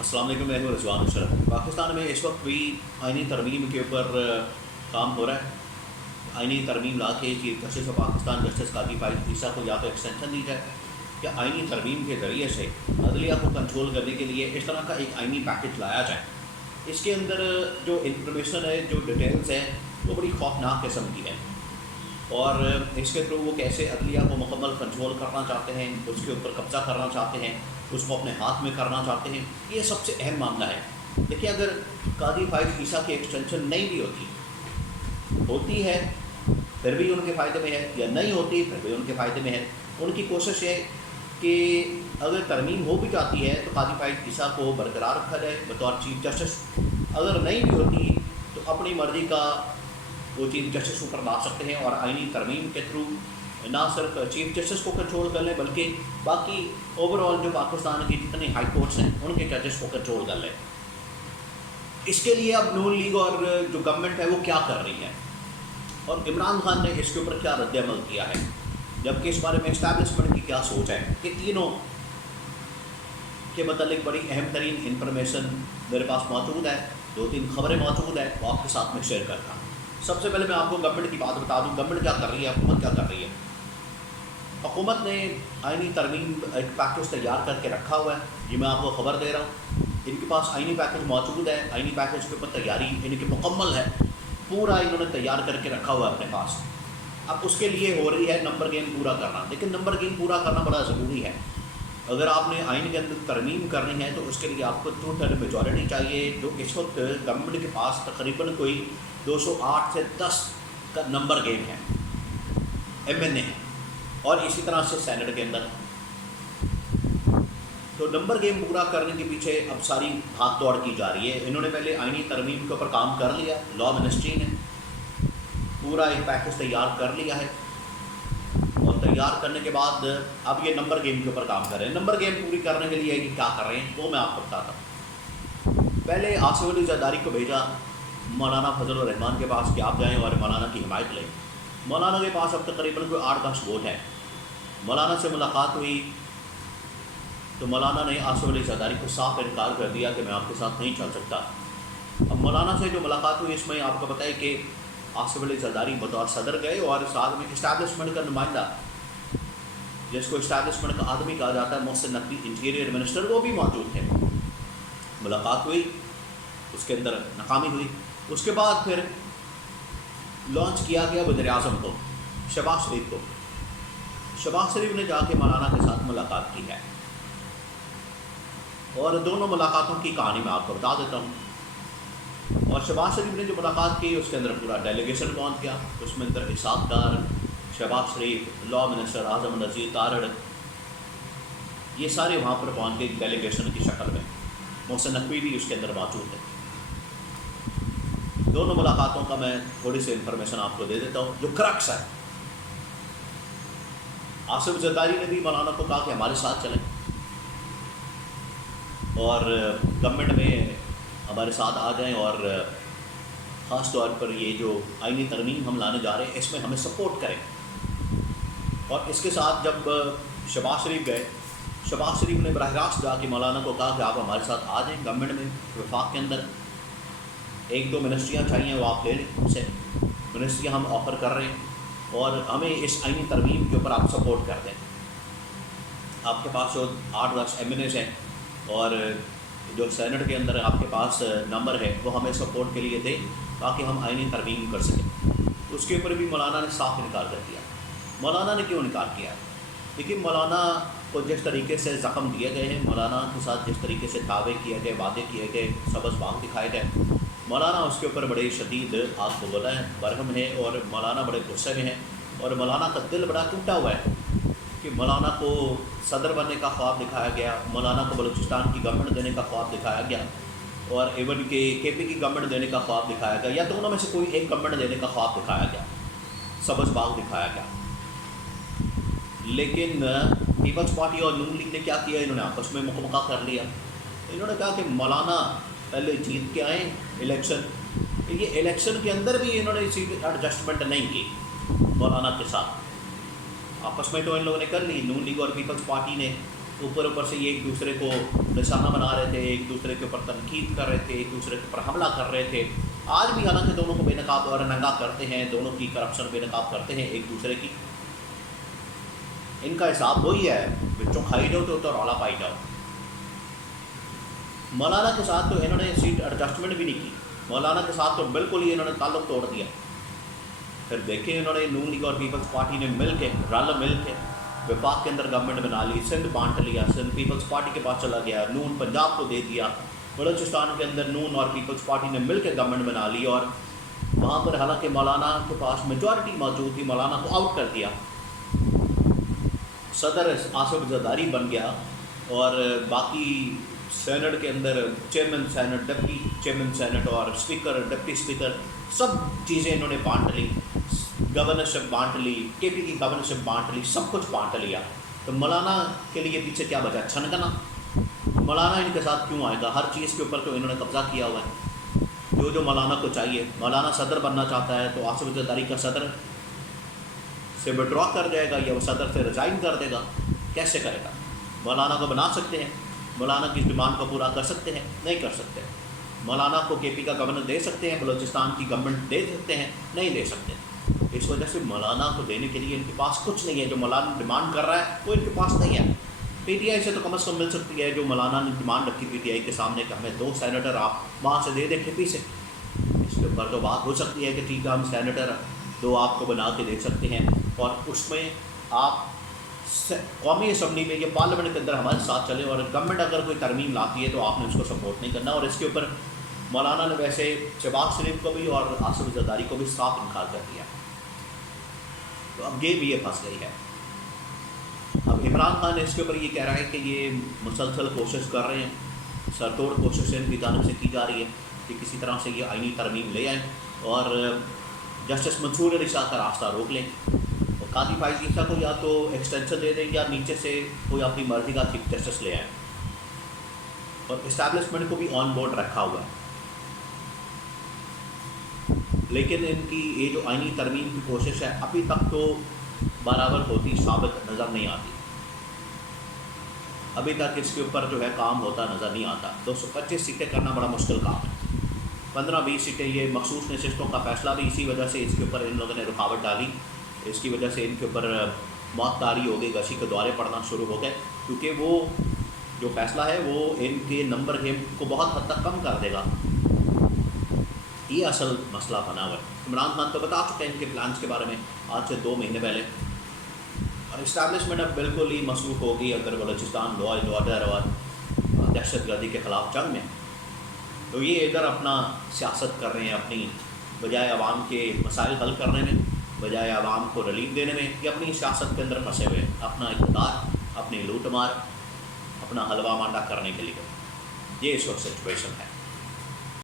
السلام علیکم، میں ہوں رضوان اشرف۔ پاکستان میں اس وقت بھی آئینی ترمیم کے اوپر کام ہو رہا ہے۔ آئینی ترمیم لا کے chief justice of Pakistan justice قاضی فائز عیسیٰ کو یا تو ایکسٹینشن دی جائے یا آئینی ترمیم کے ذریعے سے عدلیہ کو کنٹرول کرنے کے لیے اس طرح کا ایک آئینی پیکج لایا جائے۔ اس کے اندر جو انفارمیشن ہے، جو ڈیٹیلز ہیں، وہ بڑی خوفناک قسم کی ہے، اور اس کے تھرو وہ کیسے عدلیہ کو مکمل کنٹرول کرنا چاہتے ہیں، اس کے اوپر قبضہ کرنا چاہتے ہیں، اس کو اپنے ہاتھ میں کرنا چاہتے ہیں۔ یہ سب سے اہم معاملہ ہے۔ دیکھیے، اگر قاضی فائز عیسیٰ کی ایکسٹینشن نہیں بھی ہوتی ہے پھر بھی ان کے فائدے میں ہے، یا نہیں ہوتی پھر بھی ان کے فائدے میں ہے۔ ان کی کوشش ہے کہ اگر ترمیم ہو بھی جاتی ہے تو قاضی فائز عیسیٰ کو برقرار رکھا جائے بطور چیف جسٹس۔ اگر نہیں بھی ہوتی تو اپنی مرضی کا وہ چیف جسٹس اوپر لا سکتے ہیں، اور آئینی ترمیم کے تھرو نہ صرف چیف جسٹس کو کنٹرول کر لیں بلکہ باقی اوور آل جو پاکستان کی جتنے ہائی کورٹس ہیں ان کے ججز کو کنٹرول کر لیں۔ اس کے لیے اب نون لیگ اور جو گورنمنٹ ہے وہ کیا کر رہی ہے، اور عمران خان نے اس کے اوپر کیا رد عمل کیا ہے، جبکہ اس بارے میں اسٹیبلشمنٹ کی کیا سوچ ہے، کہ تینوں کے متعلق بڑی اہم ترین انفارمیشن میرے پاس موجود ہے۔ 2-3 خبریں موجود ہیں، وہ آپ کے ساتھ میں شیئر کرتا ہوں۔ سب سے پہلے میں آپ کو گورنمنٹ کی بات بتا دوں، گورنمنٹ کیا کر رہی ہے، حکومت کیا کر رہی ہے۔ حکومت نے آئینی ترمیم ایک پیکج تیار کر کے رکھا ہوا ہے، یہ میں آپ کو خبر دے رہا ہوں۔ ان کے پاس آئینی پیکج موجود ہے، آئینی پیکج کے اوپر تیاری ان کی مکمل ہے، پورا انہوں نے تیار کر کے رکھا ہوا ہے اپنے پاس۔ اب اس کے لیے ہو رہی ہے نمبر گیم پورا کرنا، لیکن نمبر گیم پورا کرنا بڑا ضروری ہے۔ اگر آپ نے آئین کے اندر ترمیم کرنی ہے تو اس کے لیے آپ کو 2/3 میجورٹی چاہیے، جو اس وقت گورنمنٹ کے پاس تقریباً کوئی 208 سے 10 کا نمبر گیم ہے، MNA ہے، اور اسی طرح سے سینٹ کے اندر۔ تو نمبر گیم پورا کرنے کے پیچھے اب ساری بھاگ دوڑ کی جا رہی ہے۔ انہوں نے پہلے آئینی ترمیم کے اوپر کام کر لیا، لا منسٹری نے پورا ایک پیکج تیار کر لیا ہے، اور تیار کرنے کے بعد اب یہ نمبر گیم کے اوپر کام کر رہے ہیں۔ نمبر گیم پوری کرنے کے لیے یہ کیا کر رہے ہیں وہ میں آپ کو بتاتا ہوں۔ پہلے آصف علی زرداری کو بھیجا مولانا فضل الرحمان کے پاس کہ آپ جائیں اور مولانا کی حمایت لیں۔ مولانا کے پاس اب تقریباً کوئی 8-10 ووٹ ہیں۔ مولانا سے ملاقات ہوئی تو مولانا نے آصف علی زرداری کو صاف انکار کر دیا کہ میں آپ کے ساتھ نہیں چل سکتا۔ اب مولانا سے جو ملاقات ہوئی، اس میں آپ کو پتہ ہے کہ آصف علی زرداری بطور صدر گئے، اور ساتھ میں اسٹیبلشمنٹ کا نمائندہ، جس کو اسٹیبلشمنٹ کا آدمی کہا جاتا ہے، محسن نقوی انٹیریئر منسٹر، وہ بھی موجود تھے۔ ملاقات ہوئی، اس کے اندر ناکامی ہوئی۔ اس کے بعد پھر لانچ کیا گیا وزیر اعظم کو، شہباز شریف کو۔ شہباز شریف نے جا کے مولانا کے ساتھ ملاقات کی ہے، اور دونوں ملاقاتوں کی کہانی میں آپ کو بتا دیتا ہوں۔ اور شہباز شریف نے جو ملاقات کی، اس کے اندر پورا ڈیلیگیشن پہنچ گیا، اس میں اندر اسحاق ڈار، شہباز شریف، لا منسٹر اعظم نذیر تارڑ، یہ سارے وہاں پر پہنچ گئے ڈیلیگیشن کی شکل میں۔ محسن نقوی بھی اس کے اندر موجود ہے۔ دونوں ملاقاتوں کا میں تھوڑی سی انفارمیشن آپ کو دے دیتا ہوں جو کرکس ہے۔ آصف زرداری نے بھی مولانا کو کہا کہ ہمارے ساتھ چلیں، اور گورنمنٹ میں ہمارے ساتھ آ جائیں، اور خاص طور پر یہ جو آئینی ترمیم ہم لانے جا رہے ہیں اس میں ہمیں سپورٹ کریں۔ اور اس کے ساتھ جب شہباز شریف گئے، شہباز شریف نے براہ راست جا کے مولانا کو کہا کہ آپ ہمارے ساتھ آ جائیں، گورنمنٹ میں وفاق کے اندر 1-2 منسٹریاں چاہیے، وہ آپ لے لیں ہم سے، منسٹریاں ہم آفر کر رہے ہیں، اور ہمیں اس آئینی ترمیم کے اوپر آپ سپورٹ کر دیں۔ آپ کے پاس جو 8-10 MNAs ہیں، اور جو سینٹ کے اندر آپ کے پاس نمبر ہے، وہ ہمیں سپورٹ کے لیے دیں تاکہ ہم آئینی ترمیم کر سکیں۔ اس کے اوپر بھی مولانا نے صاف انکار کر دیا۔ مولانا نے کیوں انکار کیا؟ لیکن مولانا کو جس طریقے سے زخم دیے گئے ہیں، مولانا کے ساتھ جس طریقے سے دعوے کیے گئے، وعدے کیے گئے، سبز باغ دکھائے گئے، مولانا اس کے اوپر بڑے شدید آپ کو بولا ہے برہم ہے، اور مولانا بڑے غصے میں ہیں، اور مولانا کا دل بڑا ٹوٹا ہوا ہے کہ مولانا کو صدر بننے کا خواب دکھایا گیا، مولانا کو بلوچستان کی گورنمنٹ دینے کا خواب دکھایا گیا، اور ایون کہ KP کی گورنمنٹ دینے کا خواب دکھایا گیا، یا دونوں میں سے کوئی ایک گورنمنٹ دینے کا خواب دکھایا گیا، سبز باغ دکھایا گیا۔ لیکن پیپلز پارٹی اور نون لیگ نے کیا کیا؟ انہوں نے آپس میں مکمکہ کر لیا۔ انہوں نے کہا کہ مولانا پہلے جیت کے آئیں الیکشن، یہ الیکشن کے اندر بھی انہوں نے اسی ایڈجسٹمنٹ نہیں کی مولانا کے ساتھ۔ آپس میں تو ان لوگوں نے کر لی، نون لیگ اور پیپلز پارٹی نے اوپر سے یہ ایک دوسرے کو نشانہ بنا رہے تھے، ایک دوسرے کے اوپر تنقید کر رہے تھے، ایک دوسرے کے اوپر حملہ کر رہے تھے. آج بھی حالانکہ دونوں کو بے نقاب اور ننگا کرتے ہیں، دونوں کی کرپشن بے نقاب کرتے ہیں ایک دوسرے کی. ان کا حساب وہی ہے، بچوں کھائی جاؤ تو رولا پائی جاؤ. مولانا کے ساتھ تو انہوں نے سیٹ ایڈجسٹمنٹ بھی نہیں کی، مولانا کے ساتھ تو بالکل ہی انہوں نے تعلق توڑ دیا. پھر دیکھیں انہوں نے نون لیگ اور پیپلز پارٹی نے مل کے وفاق کے اندر گورنمنٹ بنا لی، سندھ بانٹ لیا، سندھ پیپلز پارٹی کے پاس چلا گیا، نون پنجاب کو دے دیا. بلوچستان کے اندر نون اور پیپلز پارٹی نے مل کے گورنمنٹ بنا لی، اور وہاں پر حالانکہ مولانا کے پاس میجورٹی موجود تھی، مولانا کو آؤٹ کر دیا. صدر آصف زرداری بن گیا، اور باقی سینٹ کے اندر chairman senate, deputy chairman senate اور اسپیکر، ڈپٹی اسپیکر، سب چیزیں انہوں نے بانٹ لی. گورنرشپ بانٹ لی، کے پی کی گورنرشپ بانٹ لی، سب کچھ بانٹ لیا. تو مولانا کے لیے پیچھے کیا بچا؟ چھنکنا. مولانا ان کے ساتھ کیوں آئے گا؟ ہر چیز کے اوپر تو انہوں نے قبضہ کیا ہوا ہے. جو مولانا کو چاہیے، مولانا صدر بننا چاہتا ہے تو آصف زرداری کا صدر سے وڈرا کر جائے گا یا وہ صدر سے ریزائن کر دے گا. کیسے کرے گا؟ مولانا کو بنا سکتے ہیں، مولانا کی ڈیمانڈ کو پورا کر سکتے ہیں؟ نہیں کر سکتے. مولانا کو کے پی کا گورنر دے سکتے ہیں، بلوچستان کی گورنمنٹ دے سکتے ہیں؟ نہیں دے سکتے. اس وجہ سے مولانا کو دینے کے لیے ان کے پاس کچھ نہیں ہے. جو مولانا ڈیمانڈ کر رہا ہے وہ ان کے پاس نہیں ہے. پی ٹی آئی سے تو کم از کم مل سکتی ہے، جو مولانا نے ڈیمانڈ رکھی پی ٹی آئی کے سامنے کہ ہمیں 2 سینیٹر آپ وہاں سے دے دیں کے پی سے. اس کے اوپر تو بات ہو سکتی ہے کہ ٹھیک ہے ہم سینیٹر 2 آپ کو بنا کے دے سکتے ہیں، اور اس میں آپ قومی اسمبلی میں یا پارلیمنٹ کے اندر ہمارے ساتھ چلیں، اور گورنمنٹ اگر کوئی ترمیم لاتی ہے تو آپ نے اس کو سپورٹ نہیں کرنا. اور اس کے اوپر مولانا نے ویسے شہباز شریف کو بھی اور آصف زرداری کو بھی صاف انکار کر دیا. تو اب یہ پھنس گئی ہے. اب عمران خان اس کے اوپر یہ کہہ رہا ہے کہ یہ مسلسل کوشش کر رہے ہیں، سر توڑ کوشش ان کی جانب سے کی جا رہی ہے کہ کسی طرح سے یہ آئینی ترمیم لے آئیں اور جسٹس منصور علی شاہ کا راستہ روک لیں. اور قاضی فائز عیسیٰ کو یا تو ایکسٹینشن دے دیں یا نیچے سے کوئی اپنی مرضی کا چیف جسٹس لے آئیں. اور اسٹیبلشمنٹ کو بھی آن بورڈ رکھا ہوا ہے. لیکن ان کی یہ جو آئینی ترمیم کی کوشش ہے ابھی تک تو برابر ہوتی ثابت نظر نہیں آتی. ابھی تک اس کے اوپر جو ہے کام ہوتا نظر نہیں آتا. 225 سیٹیں کرنا بڑا مشکل کام ہے. 15-20 سیٹیں یہ مخصوص نشستوں کا فیصلہ بھی اسی وجہ سے اس کے اوپر ان لوگوں نے رکاوٹ ڈالی. اس کی وجہ سے ان کے اوپر موت طاری ہو گئی، گشی کے دورے پڑنا شروع ہو گئے، کیونکہ وہ جو فیصلہ ہے وہ ان کے نمبر گیم کو بہت حد تک کم کر دے گا. یہ اصل مسئلہ بنا ہوا ہے. عمران خان تو بتا چکے ہیں ان کے پلانس کے بارے میں آج سے 2 مہینے پہلے. اور اسٹیبلشمنٹ اب بالکل ہی مصروف ہوگی اگر بلوچستان لا اینڈ آرڈر اور دہشت گردی کے خلاف جنگ میں. تو یہ ادھر اپنا سیاست کر رہے ہیں، اپنی بجائے عوام کے مسائل حل کرنے میں، بجائے عوام کو ریلیف دینے میں، یہ اپنی سیاست کے اندر پھنسے ہوئے، اپنا اقتدار، اپنی لوٹ مار، اپنا حلوہ مانڈا کرنے کے لیے. یہ اس وقت سچویشن ہے.